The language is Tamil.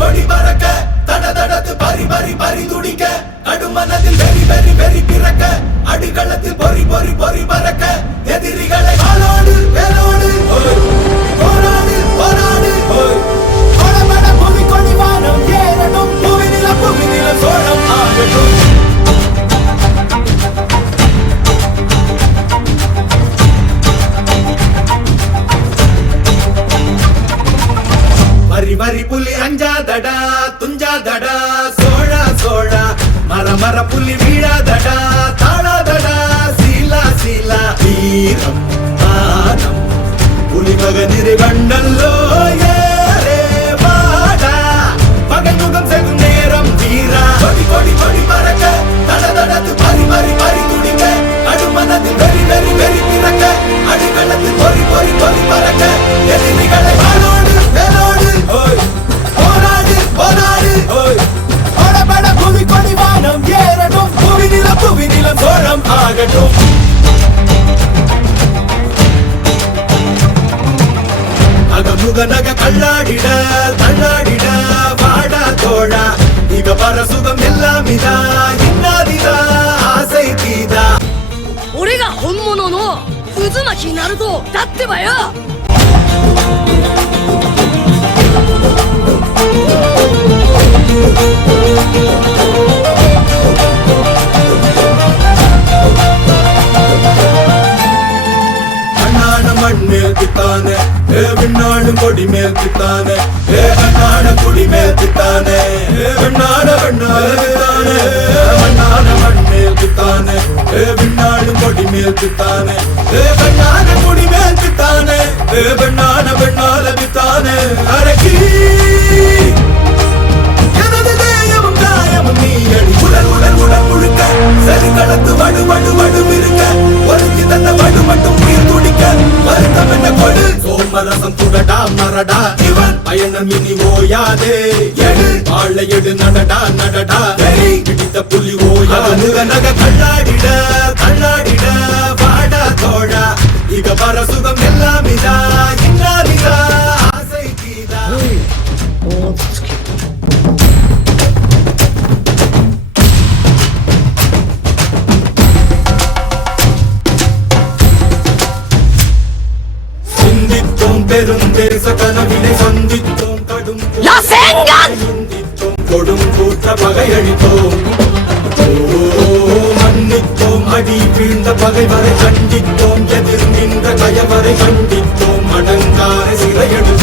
கொடி பறக்க தட தடத்து பறி பறி பறி துடிக்க கடுமனதில் வெறி வெறி வெறி பிறக்க அடிகளத்தில் பொறி பொறி பொறி பறக்க எதிரிகளை காலோடு வேலோடு போராடு போராடு கொடபட புவி கொடி வானம் ஏறட்டும் புவி நிலம் சோழம் ஆகட்டும் வரி வரி புலி அஞ்சாதடா துஞ்சாதடா சோழா சோழா மர மர புலி வீழாதடா தாழாதடா சீலா சீலா வீரம் மானம் புலி மகனிரு கண்டல்லோ ஏரே வாடா பகை முகம் செகும் நேரம் வீரா கொடி கொடி கொடி பறக்க தட தடத்து பறி பறி பறி துடிக்க அடுமனத்தில் வெறி வெறி வெறி பிறக்க அடிகளத்தில் பொறி பொறி பொறி பறக்க எதிரிகளை வாழோடு வேலோடு போராடு போராடு கொடபட புவி கொடி வானம் ஏறட்டும் புவி நிலம் சோழம் ஆகட்டும் அகமுக நக கல்லாடிட தள்ளாடிட வாடா தோழா இக பர சுகம் எல்லாம் இதா இன்னாதிதா ஆசை தீதா 俺が本物の渦巻きになるとだってばよ மண்மேல் பித்தானே விண்ணாடும் கொடி மேல் பித்தானே கண்ணாட குடி மேல் பித்தானே வெண்ணாட வெண்ணாட பித்தானே மண்ணாட மண்மேல் பித்தானே விண்ணாடும் கொடி மேல் பித்தானே கண்ணாட குடி மேல் பித்தானே வெண்ணாட வெண்ணாட பித்தானே அரக்கி எனது தேயமும் காயமும் நீ அடி உடல் உடல் உடல் முழுக்க சரி கடத்து வடு வடு வடு இருக்க ஒருத்தி தந்த வடு மட்டும் உயிர் துடிக்க வருத்தம் என்ன கொடு சோமரசம் துடடா மரடா இவன் பயணம் இனி ஓயாதே எடு வாழை எடு நடடா நடடா வெறி பிடித்த புலி ஓயாது நக கல்லாடிட கல்லாடிட வாடா தோழா இக பர சுகம் எல்லாம் இதா இன்னாதிதா ஆசை கீதா பெருந்தேச கனவினை சந்தித்தோம் கடும் கொடும் கூற்ற பகையழித்தோம் மன்னித்தோம் அடி வீழ்ந்த பகைவரை கண்டித்தோம் எதிர் நின்ற கயவரை கண்டித்தோம் அடங்கார சிறையெடு